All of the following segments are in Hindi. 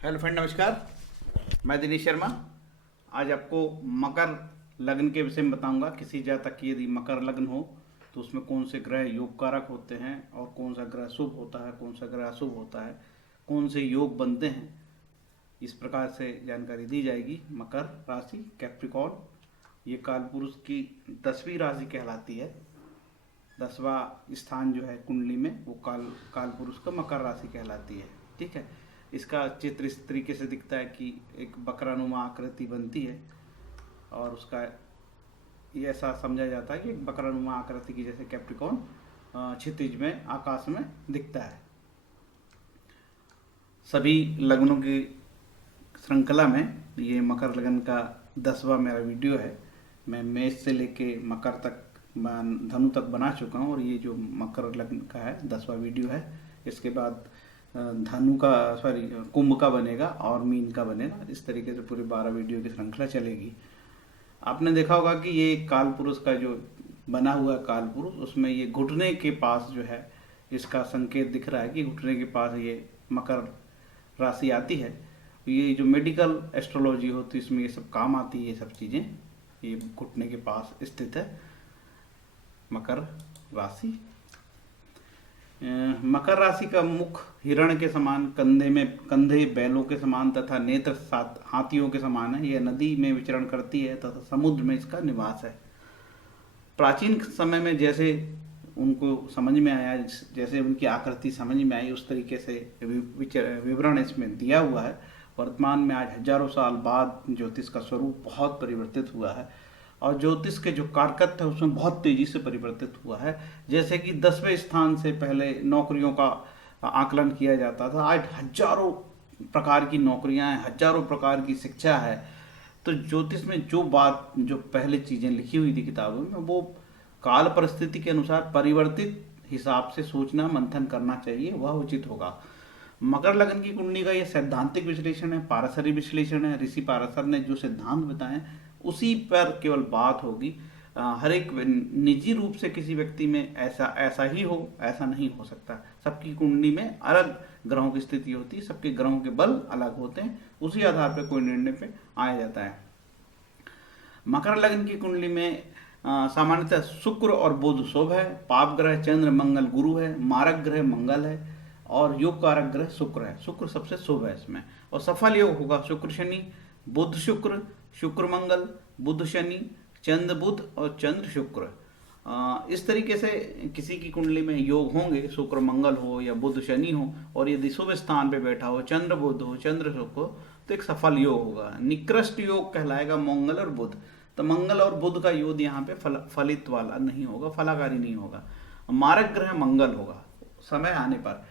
हेलो फ्रेंड, नमस्कार। मैं दिनेश शर्मा। आज आपको मकर लग्न के विषय में बताऊंगा। किसी जातक की यदि मकर लग्न हो तो उसमें कौन से ग्रह योग कारक होते हैं और कौन सा ग्रह शुभ होता है, कौन सा ग्रह अशुभ होता है, कौन से योग बनते हैं, इस प्रकार से जानकारी दी जाएगी। मकर राशि कैप्रिकॉर्न, ये कालपुरुष की 10वीं राशि कहलाती है। 10वां स्थान जो है कुंडली में वो कालपुरुष का मकर राशि कहलाती है। ठीक है। इसका चित्र इस तरीके से दिखता है कि एक बकरानुमा आकृति बनती है और उसका ये ऐसा समझा जाता है कि एक बकरानुमा आकृति की जैसे कैप्रिकॉर्न क्षितिज में आकाश में दिखता है। सभी लग्नों की श्रृंखला में ये मकर लग्न का 10वां मेरा वीडियो है। मैं मेष से लेके मकर तक, धनु तक बना चुका हूँ और ये जो मकर लग्न का है 10वां वीडियो है। इसके बाद धनु का कुंभ का बनेगा और मीन का बनेगा। इस तरीके से पूरे 12 वीडियो की श्रृंखला चलेगी। आपने देखा होगा कि ये काल पुरुष का जो बना हुआ काल पुरुष, उसमें ये घुटने के पास जो है इसका संकेत दिख रहा है कि घुटने के पास ये मकर राशि आती है। ये जो मेडिकल एस्ट्रोलॉजी होती है इसमें ये सब काम आती है। ये सब चीज़ें ये घुटने के पास स्थित है मकर राशि। मकर राशि का मुख हिरण के समान, कंधे बैलों के समान तथा नेत्र सात हाथियों के समान है। यह नदी में विचरण करती है तथा समुद्र में इसका निवास है। प्राचीन समय में जैसे उनको समझ में आया, जैसे उनकी आकृति समझ में आई, उस तरीके से विवरण इसमें दिया हुआ है। वर्तमान में आज हजारों साल बाद ज्योतिष का स्वरूप बहुत परिवर्तित हुआ है और ज्योतिष के जो कारकत है उसमें बहुत तेजी से परिवर्तित हुआ है। जैसे कि 10वें स्थान से पहले नौकरियों का आकलन किया जाता था, आज हजारों प्रकार की नौकरियां हैं, हजारों प्रकार की शिक्षा है। तो ज्योतिष में जो बात, जो पहले चीज़ें लिखी हुई थी किताबों में, वो काल परिस्थिति के अनुसार परिवर्तित हिसाब से सोचना मंथन करना चाहिए, वह उचित होगा। मकर लग्न की कुंडली का यह सैद्धांतिक विश्लेषण है, पारसरी विश्लेषण है। ऋषि पारसर ने जो सिद्धांत बताए उसी पर केवल बात होगी। हर एक निजी रूप से किसी व्यक्ति में ऐसा ही हो, ऐसा नहीं हो सकता। सबकी कुंडली में अलग ग्रहों की स्थिति होती है, सबके ग्रहों के बल अलग होते हैं, उसी आधार पर कोई निर्णय पे आया जाता है। मकर लग्न की कुंडली में सामान्यतः शुक्र और बुध शुभ है। पाप ग्रह चंद्र मंगल गुरु है। मारक ग्रह मंगल है और योग कारक ग्रह शुक्र है। शुक्र सबसे शुभ है इसमें। और सफल योग होगा शुक्र शनि, बुध शुक्र, शुक्र मंगल, बुध शनि, चंद्र बुध और चंद्र शुक्र। इस तरीके से किसी की कुंडली में योग होंगे, शुक्र मंगल हो या बुध शनि हो, और यदि शुभ स्थान पे बैठा हो, चंद्र बुध हो, चंद्र शुक्र हो, तो एक सफल योग होगा। निकृष्ट योग कहलाएगा मंगल और बुध। तो मंगल और बुध का योग यहाँ पे फलित वाला नहीं होगा, फलाकारी नहीं होगा। मारक ग्रह मंगल होगा समय आने पर।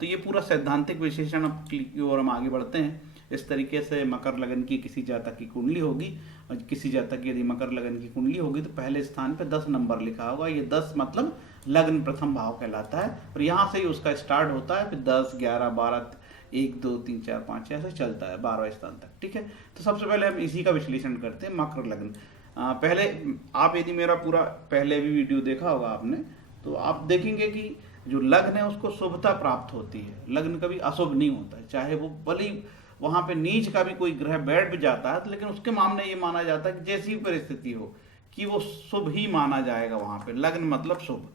तो ये पूरा सैद्धांतिक विश्लेषण की ओर हम आगे बढ़ते हैं। इस तरीके से मकर लग्न की किसी जातक की कुंडली होगी और किसी जातक की यदि मकर लग्न की कुंडली होगी तो पहले स्थान पे 10 नंबर लिखा होगा। ये 10 मतलब लग्न प्रथम भाव कहलाता है और यहाँ से ही उसका स्टार्ट होता है। फिर 10, 11, 12, 1, 2, 3, 4, 5 ऐसे चलता है 12वें स्थान तक। ठीक है। तो सबसे पहले हम इसी का विश्लेषण करते हैं, मकर लग्न। पहले आप यदि मेरा पूरा पहले भी वीडियो देखा होगा आपने, तो आप देखेंगे कि जो लग्न है उसको शुभता प्राप्त होती है। लग्न कभी अशुभ नहीं होता है, चाहे वो भले वहां पे नीच का भी कोई ग्रह बैठ भी जाता है, लेकिन उसके मामले ये माना जाता है कि जैसी भी परिस्थिति हो कि वो शुभ ही माना जाएगा। वहां पे लग्न मतलब शुभ,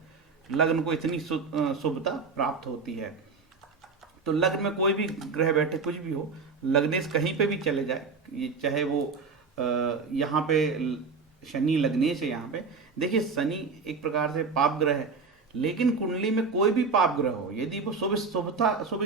लग्न को इतनी शुभता प्राप्त होती है। तो लग्न में कोई भी ग्रह बैठे, कुछ भी हो, लग्नेश कहीं पे भी चले जाए, ये चाहे वो यहाँ पे शनि लग्नेश है। यहाँ पे देखिए शनि एक प्रकार से पाप ग्रह है, लेकिन कुंडली में कोई भी पाप ग्रह हो, यदि वो शुभ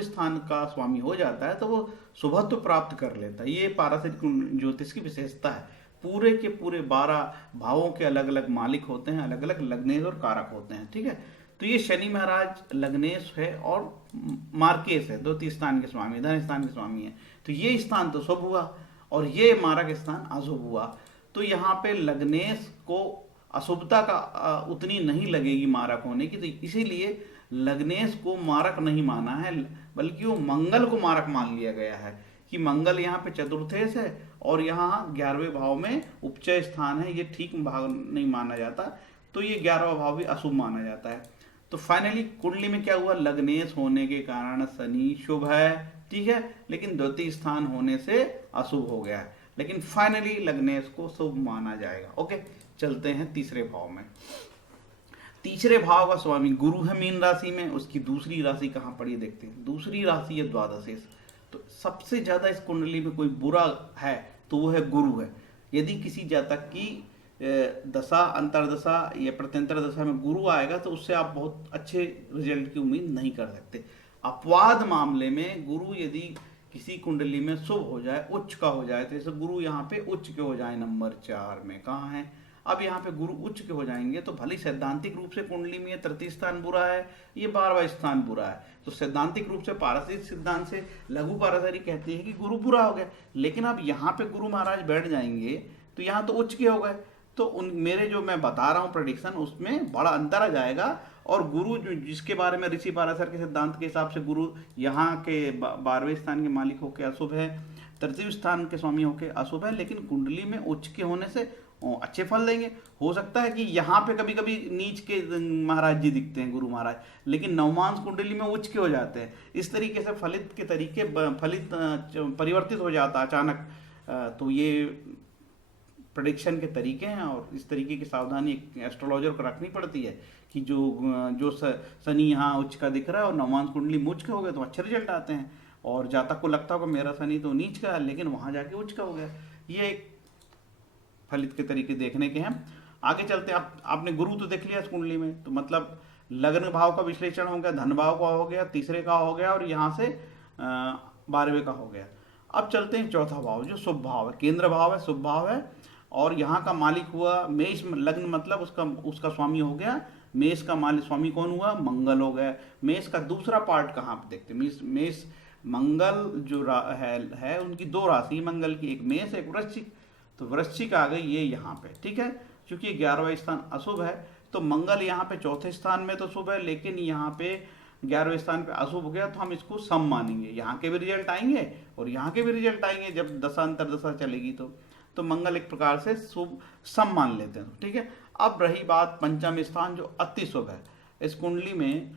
स्थान का स्वामी हो जाता है तो वो शुभत्व प्राप्त कर लेता है। ये पारसिक ज्योतिष की विशेषता है। पूरे के पूरे 12 भावों के अलग अलग मालिक होते हैं, अलग अलग लग्नेश और कारक होते हैं। ठीक है। तो ये शनि महाराज लग्नेश है और मार्केश है, द्वितीय स्थान के स्वामी, धन स्थान के स्वामी है। तो ये स्थान तो शुभ हुआ और ये मारक स्थान अशुभ हुआ। तो यहाँ पे लग्नेश को अशुभता का उतनी नहीं लगेगी मारक होने की, तो इसीलिए लग्नेश को मारक नहीं माना है, बल्कि वो मंगल को मारक मान लिया गया है कि मंगल यहाँ पे चतुर्थेश है और यहाँ 11वें भाव में उपचय स्थान है। ये ठीक भाव नहीं माना जाता, तो ये 11वां भाव भी अशुभ माना जाता है। तो फाइनली कुंडली में क्या हुआ, लग्नेश होने के कारण शनि शुभ है, ठीक है, लेकिन द्वितीय स्थान होने से अशुभ हो गया है, लेकिन फाइनली लग्नेश को शुभ माना जाएगा। ओके, चलते हैं तीसरे भाव में। तीसरे भाव का स्वामी गुरु है मीन राशि में, उसकी दूसरी राशि कहाँ पड़ी है देखते हैं। दूसरी राशि है द्वादशेश। तो सबसे ज्यादा इस कुंडली में कोई बुरा है तो वो है गुरु है। यदि किसी जातक की दशा, अंतरदशा या प्रत्यंतर दशा में गुरु आएगा तो उससे आप बहुत अच्छे रिजल्ट की उम्मीद नहीं कर सकते। अपवाद मामले में गुरु यदि किसी कुंडली में शुभ हो जाए, उच्च का हो जाए, तो जैसे गुरु यहाँ पे उच्च के हो जाए नंबर 4 में, कहाँ है, अब यहाँ पे गुरु उच्च के हो जाएंगे तो भले सैद्धांतिक रूप से कुंडली में तृतीय स्थान बुरा है, ये 12वां स्थान बुरा है, तो सैद्धांतिक रूप से पारसिक सिद्धांत से लघु पारसरी कहती है कि गुरु बुरा हो गया। लेकिन अब यहाँ पे गुरु महाराज बैठ जाएंगे तो यहाँ तो उच्च के हो गए, तो उन मेरे जो मैं बता रहा हूँ प्रेडिक्शन उसमें बड़ा अंतर आ जाएगा। और गुरु जो जिसके बारे में ऋषि पाराशर के सिद्धांत के हिसाब से गुरु यहाँ के 12वें स्थान के मालिक होकर अशुभ है, तृतीय स्थान के स्वामी होकर अशुभ है, लेकिन कुंडली में उच्च के होने से अच्छे फल देंगे। हो सकता है कि यहाँ पे कभी कभी नीच के महाराज जी दिखते हैं गुरु महाराज, लेकिन नवमांश कुंडली में उच्च के हो जाते हैं। इस तरीके से फलित के तरीके फलित परिवर्तित हो जाता अचानक। तो ये प्रेडिक्शन के तरीके हैं और इस तरीके की सावधानी एस्ट्रोलॉजर को रखनी पड़ती है कि जो शनि यहाँ उच्च का दिख रहा है और नवमांश कुंडली में उच्च के हो गए तो अच्छे रिजल्ट आते हैं, और जातक को लगता होगा मेरा शनि तो नीच का है लेकिन वहाँ जाके उच्च का हो गया। ये एक फलित के तरीके देखने के हैं। आगे चलते हैं। आपने गुरु तो देख लिया इस कुंडली में, तो मतलब लग्न भाव का विश्लेषण हो गया, धन भाव का हो गया, तीसरे का हो गया और यहाँ से 12वें का हो गया। अब चलते हैं चौथा भाव जो शुभ भाव है, केंद्र भाव है, शुभ भाव है, और यहाँ का मालिक हुआ मेष। लग्न मतलब उसका स्वामी हो गया मेष का मालिक। स्वामी कौन हुआ, मंगल हो गया। मेष का दूसरा पार्ट कहाँ पे देखते हैं, मेष मंगल जो है उनकी दो राशि मंगल की, एक मेष एक वृश्चिक। तो वृश्चिक आ गई ये यहाँ पे, ठीक है, क्योंकि 11वां स्थान अशुभ है तो मंगल यहाँ पे चौथे स्थान में तो शुभ है, लेकिन यहाँ पे 11वें स्थान पे अशुभ हो गया तो हम इसको सम मानेंगे। यहाँ के भी रिजल्ट आएंगे और यहाँ के भी रिजल्ट आएंगे जब दशा अंतर दशा चलेगी तो मंगल एक प्रकार से शुभ सम मान लेते हैं, ठीक है। अब रही बात पंचम स्थान जो अति शुभ है। इस कुंडली में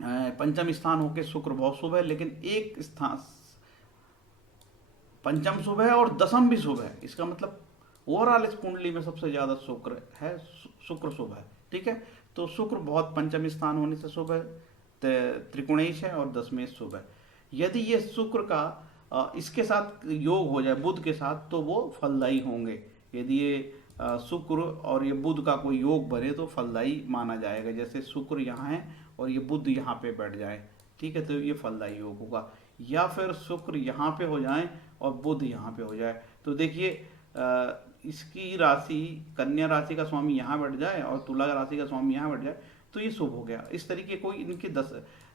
पंचम स्थान होके शुक्र बहुत शुभ है, लेकिन एक स्थान पंचम शुभ है और दशम भी शुभ है। इसका मतलब ओवरऑल इस कुंडली में सबसे ज्यादा शुक्र है, शुक्र शुभ है, ठीक है। तो शुक्र बहुत पंचम स्थान होने से शुभ है, त्रिकोणेश है और दशमेश शुभ है। यदि ये शुक्र का इसके साथ योग हो जाए बुध के साथ तो वो फलदायी होंगे। यदि ये शुक्र और ये बुध का कोई योग बने तो फलदायी माना जाएगा। जैसे शुक्र यहाँ है और ये बुध यहाँ पे बैठ जाए, ठीक है, तो ये फलदायी योग होगा। या फिर शुक्र यहाँ पे हो जाए और बुध यहाँ पे हो जाए, तो देखिए इसकी राशि कन्या राशि का स्वामी यहाँ बैठ जाए और तुला राशि का स्वामी यहाँ बैठ जाए तो ये शुभ हो गया। इस तरीके कोई इनकी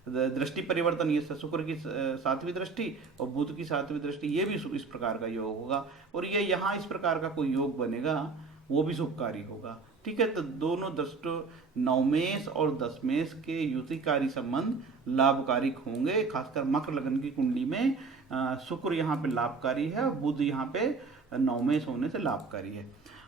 दृष्टि परिवर्तन, ये शुक्र की 7वीं दृष्टि और बुध की 7वीं दृष्टि, ये भी इस प्रकार का योग होगा। और ये यहाँ इस प्रकार का कोई योग बनेगा वो भी शुभकारी होगा, ठीक है। तो दोनों नवमेश और दशमेश के युतिकारी संबंध लाभकारी होंगे। खासकर मकर लग्न की कुंडली में शुक्र यहाँ पे लाभकारी है और बुध यहाँ पे नवमेश होने से लाभकारी है।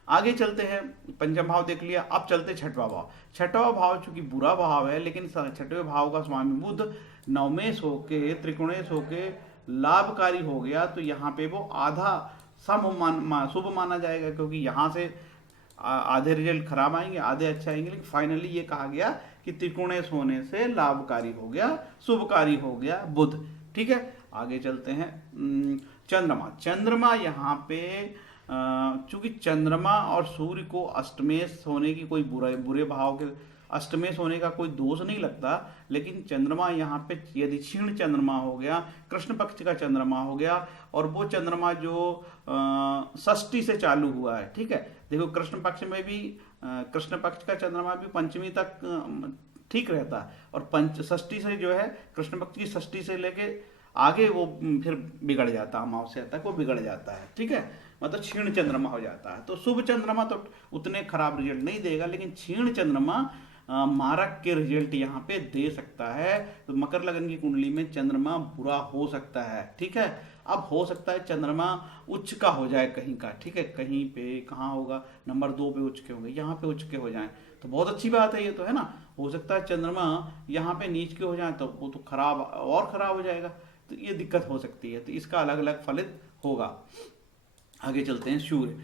आगे चलते हैं, पंचम भाव देख लिया, अब चलते छठवां भाव। छठवां भाव चूंकि बुरा भाव है लेकिन छठवें भाव का स्वामी बुध नवमेश होके त्रिकोणेश होके लाभकारी हो गया तो यहाँ पे वो आधा शुभ माना जाएगा, क्योंकि यहाँ से आधे रिजल्ट खराब आएंगे आधे अच्छे आएंगे, लेकिन फाइनली ये कहा गया कि त्रिकोणेश होने से लाभकारी हो गया, शुभकारी हो गया बुध, ठीक है। आगे चलते हैं चंद्रमा। चंद्रमा यहाँ पे चूंकि चंद्रमा और सूर्य को अष्टमेश होने की कोई बुरे भाव के अष्टमेश होने का कोई दोष नहीं लगता, लेकिन चंद्रमा यहाँ पे यदि क्षीण चंद्रमा हो गया, कृष्ण पक्ष का चंद्रमा हो गया और वो चंद्रमा जो षष्ठी से चालू हुआ है, ठीक है। देखो कृष्ण पक्ष में भी कृष्ण पक्ष का चंद्रमा भी पंचमी तक ठीक रहता है और षष्ठी से जो है कृष्ण पक्ष की षष्ठी से लेके आगे वो फिर बिगड़ जाता है, अमावस्या तक वो बिगड़ जाता है, ठीक है, मतलब क्षीण चंद्रमा हो जाता है। तो शुभ चंद्रमा तो उतने खराब रिजल्ट नहीं देगा, लेकिन क्षीण चंद्रमा मारक के रिजल्ट यहाँ पे दे सकता है। तो मकर लगन की कुंडली में चंद्रमा बुरा हो सकता है, ठीक है। अब हो सकता है चंद्रमा उच्च का हो जाए कहीं का, ठीक है, कहीं पे कहाँ होगा, नंबर 2 पे उच्च के होंगे, यहाँ पे उच्च के हो जाए तो बहुत अच्छी बात है ये तो, है ना। हो सकता है चंद्रमा यहाँ पे नीच के हो जाए तो वो तो खराब और खराब हो जाएगा, तो ये दिक्कत हो सकती है। तो इसका अलग अलग फलित होगा। आगे चलते हैं। सूर्य,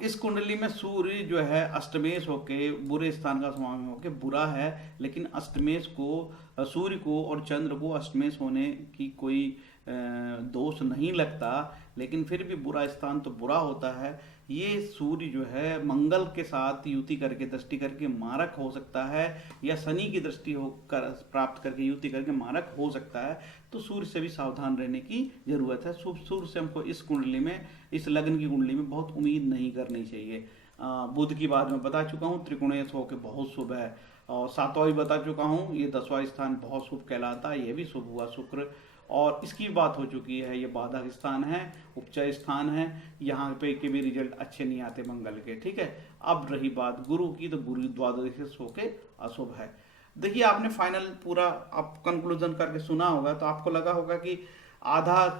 इस कुंडली में सूर्य जो है अष्टमेश होके बुरे स्थान का स्वामी होके बुरा है, लेकिन अष्टमेश को सूर्य को और चंद्र को अष्टमेश होने की कोई दोष नहीं लगता, लेकिन फिर भी बुरा स्थान तो बुरा होता है। ये सूर्य जो है मंगल के साथ युति करके दृष्टि करके मारक हो सकता है, या शनि की दृष्टि होकर प्राप्त करके युति करके मारक हो सकता है। तो सूर्य से भी सावधान रहने की जरूरत है। सूर्य से हमको इस कुंडली में, इस लग्न की कुंडली में बहुत उम्मीद नहीं करनी चाहिए। बुध की बात मैं बता चुका हूँ, त्रिकोणीय होकर बहुत शुभ है। और सातवां भी बता चुका हूँ, ये 10वां स्थान बहुत शुभ कहलाता है, ये भी शुभ हुआ शुक्र। और इसकी बात हो चुकी है, ये बाधक स्थान है, उपचय स्थान है, यहाँ पे के भी रिजल्ट अच्छे नहीं आते मंगल के, ठीक है। अब रही बात गुरु की, तो गुरु द्वादश होके अशुभ है। देखिए आपने फाइनल पूरा आप कंक्लूजन करके सुना होगा, तो आपको लगा होगा कि आधा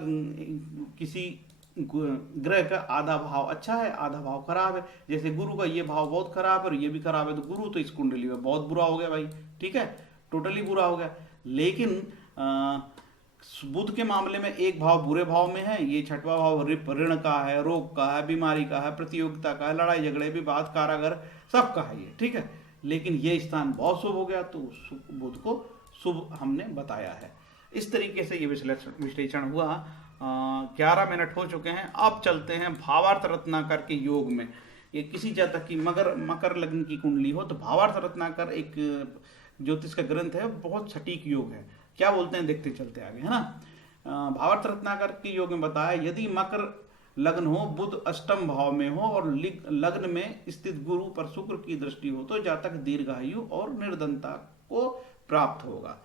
किसी ग्रह का आधा भाव अच्छा है, आधा भाव खराब है। जैसे गुरु का ये भाव बहुत खराब है और ये भी खराब है, तो गुरु तो इस कुंडली में बहुत बुरा हो गया भाई, ठीक है, टोटली बुरा हो गया। लेकिन बुध के मामले में एक भाव बुरे भाव में है, ये 6वां भाव ऋण का है, रोग का है, बीमारी का है, प्रतियोगिता का है, लड़ाई झगड़े विवाद कारागर सबका है ये, ठीक है। लेकिन ये स्थान बहुत शुभ हो गया, तो बुध को शुभ हमने बताया है। इस तरीके से ये विश्लेषण हुआ। 11 मिनट हो चुके हैं। अब चलते हैं भावार्थ रत्नाकर के योग में। ये किसी जातक की मकर लग्न की कुंडली हो तो भावार्थ रत्नाकर एक ज्योतिष का ग्रंथ है, बहुत सटीक योग है। क्या बोलते हैं देखते चलते आगे, है ना। भावार्थ रत्नाकर के योग में बताया, यदि मकर लग्न हो, बुध अष्टम भाव में हो और लग्न में स्थित गुरु पर शुक्र की दृष्टि हो, तो जातक दीर्घायु और निर्धनता को प्राप्त होगा।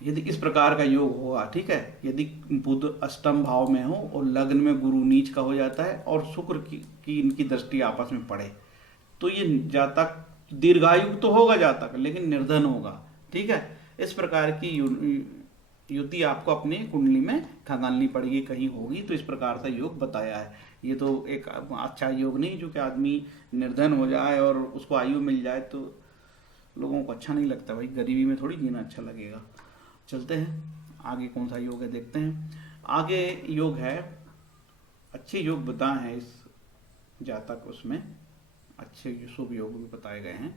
यदि इस प्रकार का योग हुआ, ठीक है, यदि बुध अष्टम भाव में हो और लग्न में गुरु नीच का हो जाता है और शुक्र की इनकी दृष्टि आपस में पड़े, तो ये जातक दीर्घायु तो होगा जातक, लेकिन निर्धन होगा, ठीक है। इस प्रकार की युति आपको अपनी कुंडली में खंगालनी पड़ेगी, कहीं होगी। तो इस प्रकार से योग बताया है। ये तो एक अच्छा योग नहीं जो कि आदमी निर्धन हो जाए और उसको आयु मिल जाए, तो लोगों को अच्छा नहीं लगता भाई, गरीबी में थोड़ी जीना अच्छा लगेगा। चलते हैं आगे, कौन सा योग है देखते हैं। आगे योग है, अच्छे योग बताए हैं इस जातक, उसमें अच्छे शुभ योग भी बताए गए हैं।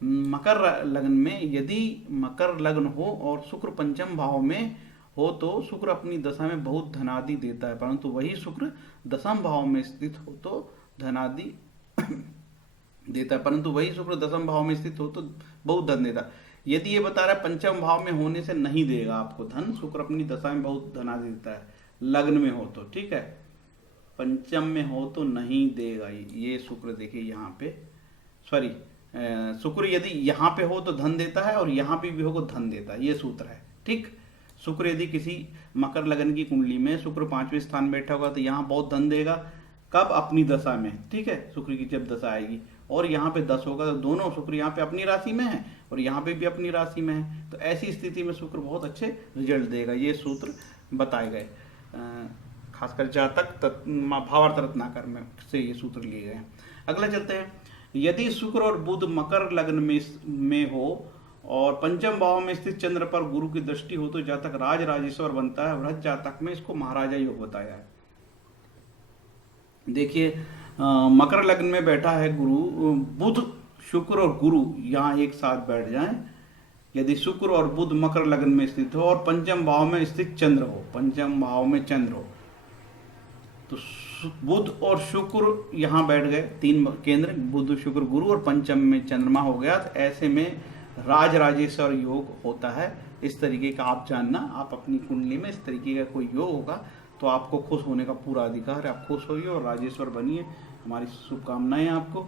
मकर लग्न में, यदि मकर लग्न हो और शुक्र पंचम भाव में हो, तो शुक्र अपनी दशा में बहुत धनादि देता है, परंतु वही शुक्र दशम भाव में स्थित हो तो धनादि देता है, परंतु वही शुक्र दशम भाव में स्थित हो तो बहुत धन देता है। यदि ये बता रहा है पंचम भाव में होने से नहीं देगा आपको धन, शुक्र अपनी दशा में बहुत धनादि देता है, लग्न में हो तो, ठीक है, पंचम में हो तो नहीं देगा ये शुक्र। देखिए यहाँ पे, सॉरी, शुक्र यदि यहाँ पे हो तो धन देता है और यहाँ पे भी हो तो धन देता है, ये सूत्र है, ठीक। शुक्र यदि किसी मकर लगन की कुंडली में शुक्र 5वें स्थान बैठा होगा तो यहाँ बहुत धन देगा, कब, अपनी दशा में, ठीक है, शुक्र की जब दशा आएगी। और यहाँ पे 10 होगा तो दोनों, शुक्र यहाँ पे अपनी राशि में है और यहाँ पे भी अपनी राशि में है, तो ऐसी स्थिति में शुक्र बहुत अच्छे रिजल्ट देगा। ये सूत्र बताए गए, खासकर जातक भावार्थ रत्नाकर में से ये सूत्र लिए गए। अगला चलते हैं। यदि शुक्र और बुध मकर लग्न में हो और पंचम भाव में स्थित चंद्र पर गुरु की दृष्टि हो तो जातक राज राजेश्वर बनता है। वृश्चिक जातक में इसको महाराजा योग बताया है। देखिए मकर लग्न में बैठा है गुरु, बुध शुक्र और गुरु यहाँ एक साथ बैठ जाएं। यदि शुक्र और बुध मकर लग्न में स्थित हो और पंचम भाव में स्थित चंद्र हो, पंचम भाव में चंद्र हो, तो बुध और शुक्र यहाँ बैठ गए, 3 केंद्र, बुध शुक्र गुरु और पंचम में चंद्रमा हो गया, तो ऐसे में राज राजेश्वर योग होता है। इस तरीके का आप जानना, आप अपनी कुंडली में इस तरीके का कोई योग होगा तो आपको खुश होने का पूरा अधिकार है, आप खुश होइए और राजेश्वर बनिए। हमारी शुभकामनाएं आपको।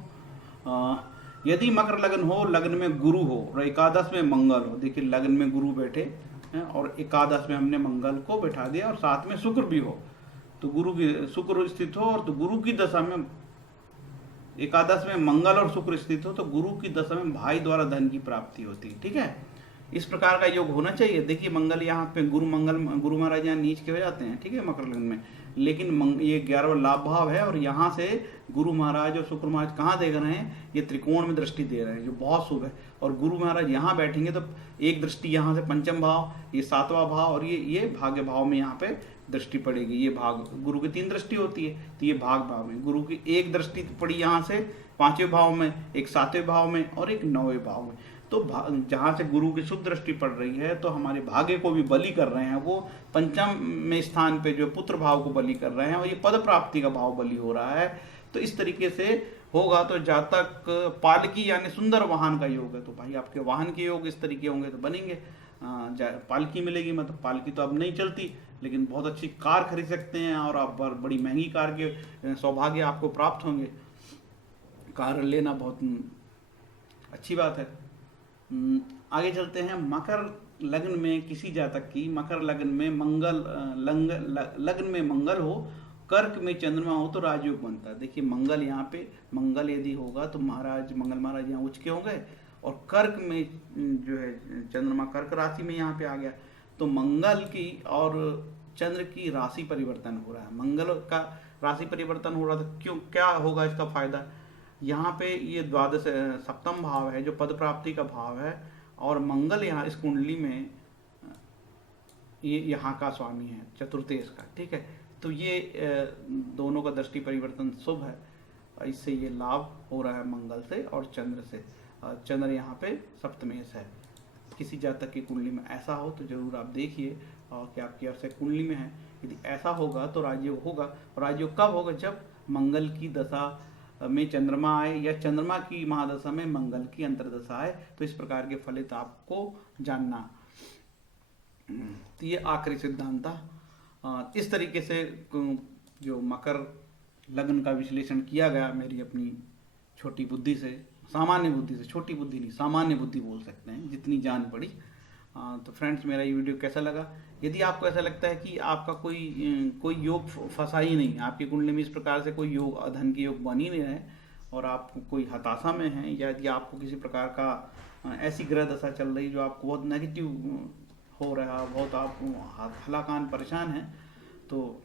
यदि मकर लग्न हो, लग्न में गुरु हो और एकादश में मंगल हो, देखिए लग्न में गुरु बैठे हैं और एकादश में हमने मंगल को बैठा दिया और साथ में शुक्र भी हो, तो गुरु की शुक्र स्थित हो और तो गुरु की दशा में एकादश में मंगल और शुक्र स्थित हो तो गुरु की दशा में भाई द्वारा धन की प्राप्ति होती है। ठीक है, इस प्रकार का योग होना चाहिए। देखिए मंगल यहाँ पे गुरु महाराज यहाँ नीच के हो जाते हैं, ठीक है, मकर लग्न में, लेकिन ये 11वां लाभ भाव है और यहाँ से गुरु महाराज और शुक्र महाराज कहाँ देख रहे हैं, ये त्रिकोण में दृष्टि दे रहे हैं जो बहुत शुभ है। और गुरु महाराज यहाँ बैठेंगे तो एक दृष्टि यहाँ से पंचम भाव, ये 7वां भाव और ये भाग्य भाव में यहाँ पे दृष्टि पड़ेगी। ये भाग गुरु की 3 दृष्टि होती है तो ये भाग भाव में गुरु की एक दृष्टि पड़ी यहाँ से 5वें भाव में, एक 7वें भाव में और एक 9वें भाव में। तो जहाँ से गुरु की शुभ दृष्टि पड़ रही है तो हमारे भाग्य को भी बलि कर रहे हैं, वो पंचम में स्थान पे जो पुत्र भाव को बलि कर रहे हैं और ये पद प्राप्ति का भाव बलि हो रहा है। तो इस तरीके से होगा तो जातक पालकी यानी सुंदर वाहन का योग है, तो भाई आपके वाहन के योग इस तरीके होंगे तो बनेंगे। पालकी मिलेगी, मतलब पालकी तो अब नहीं चलती लेकिन बहुत अच्छी कार खरीद सकते हैं और आप बड़ी महंगी कार के सौभाग्य आपको प्राप्त होंगे। कार लेना बहुत अच्छी बात है। आगे चलते हैं। मकर लग्न में किसी जातक की मकर लग्न में लग्न में मंगल हो, कर्क में चंद्रमा हो तो राजयोग बनता है। देखिए मंगल यहाँ पे मंगल यदि होगा तो मंगल महाराज यहाँ उच्च के होंगे और कर्क में जो है चंद्रमा कर्क राशि में यहाँ पे आ गया तो मंगल की और चंद्र की राशि परिवर्तन हो रहा है। मंगल का राशि परिवर्तन हो रहा था, क्यों, क्या होगा इसका फायदा। यहाँ पे ये द्वादश 7वां भाव है जो पद प्राप्ति का भाव है और मंगल यहाँ इस कुंडली में ये यहाँ का स्वामी है, चतुर्थेश का, ठीक है। तो ये दोनों का दृष्टि परिवर्तन शुभ है, इससे ये लाभ हो रहा है मंगल से और चंद्र से। चंद्र यहाँ पे सप्तमेश है। किसी जातक की कुंडली में ऐसा हो तो जरूर आप देखिए और कि आपकी अवश्य कुंडली में है। यदि ऐसा होगा तो राजयोग होगा। और राजयोग कब होगा, जब मंगल की दशा में चंद्रमा आए या चंद्रमा की महादशा में मंगल की अंतर्दशा आए। तो इस प्रकार के फलित आपको जानना। तो ये आखिरी सिद्धांत था। इस तरीके से जो मकर लग्न का विश्लेषण किया गया मेरी अपनी छोटी बुद्धि से, सामान्य बुद्धि से, छोटी बुद्धि नहीं सामान्य बुद्धि बोल सकते हैं, जितनी जान पड़ी। तो फ्रेंड्स मेरा ये वीडियो कैसा लगा। यदि आपको ऐसा लगता है कि आपका कोई योग फंसा ही नहीं, आपकी कुंडली में इस प्रकार से कोई योग धन के योग बन ही नहीं रहे और आप कोई हताशा में हैं या यदि आपको किसी प्रकार का ऐसी ग्रह दशा चल रही जो आपको बहुत नेगेटिव हो रहा, बहुत आप हलाकान परेशान हैं, तो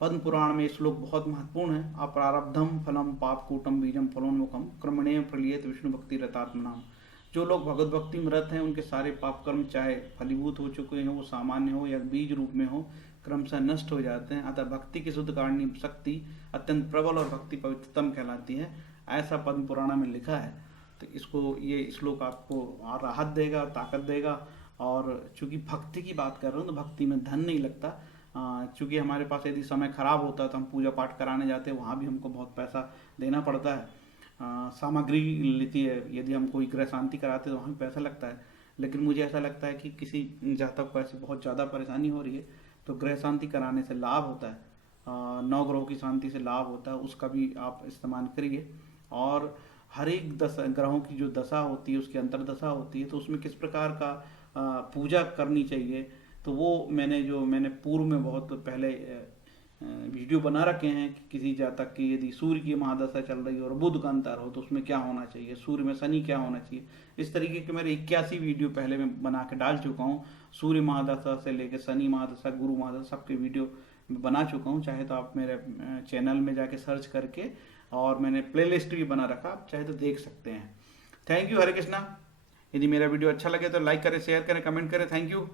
पद्म पुराण में श्लोक बहुत महत्वपूर्ण है। अप्रारब्धम फलम पापकूटम बीजम फलोन्मुखम क्रमणेय प्रलियत विष्णु भक्ति रतात्मनाम। जो लोग भगवत भक्ति में रत हैं उनके सारे पाप कर्म चाहे फलीभूत हो चुके हों, वो सामान्य हो या बीज रूप में हो, क्रमशः नष्ट हो जाते हैं। अतः भक्ति की शुद्ध कारणीय शक्ति अत्यंत प्रबल और भक्ति पवित्रतम कहलाती है, ऐसा पद्म पुराण में लिखा है। तो इसको ये श्लोक आपको राहत देगा, ताकत देगा। और चूंकि भक्ति की बात कर रहा हूँ तो भक्ति में धन नहीं लगता। चूंकि हमारे पास यदि समय खराब होता है तो हम पूजा पाठ कराने जाते हैं, वहाँ भी हमको बहुत पैसा देना पड़ता है। सामग्री लेती है, यदि हम कोई ग्रह शांति कराते हैं तो वहाँ भी पैसा लगता है। लेकिन मुझे ऐसा लगता है कि किसी जातक को ऐसी बहुत ज़्यादा परेशानी हो रही है तो ग्रह शांति कराने से लाभ होता है। 9 ग्रहों की शांति से लाभ होता है, उसका भी आप इस्तेमाल करिए। और हर एक ग्रहों की जो दशा होती है उसकी अंतर्दशा होती है, तो उसमें किस प्रकार का पूजा करनी चाहिए, तो वो मैंने पूर्व में बहुत पहले वीडियो बना रखे हैं कि किसी जातक की यदि सूर्य की महादशा चल रही हो और बुध का अंतर हो तो उसमें क्या होना चाहिए, सूर्य में शनि क्या होना चाहिए। इस तरीके के मेरे 81 वीडियो पहले मैं बना के डाल चुका हूँ। सूर्य महादशा से लेकर शनि महादशा, गुरु महादशा, सबके वीडियो बना चुका हूँ। चाहे तो आप मेरे चैनल में जाके सर्च करके, और मैंने प्लेलिस्ट भी बना रखा, आप चाहे तो देख सकते हैं। Thank you. हरे कृष्णा। यदि मेरा वीडियो अच्छा लगे तो लाइक करें, शेयर करें, कमेंट करें। Thank you.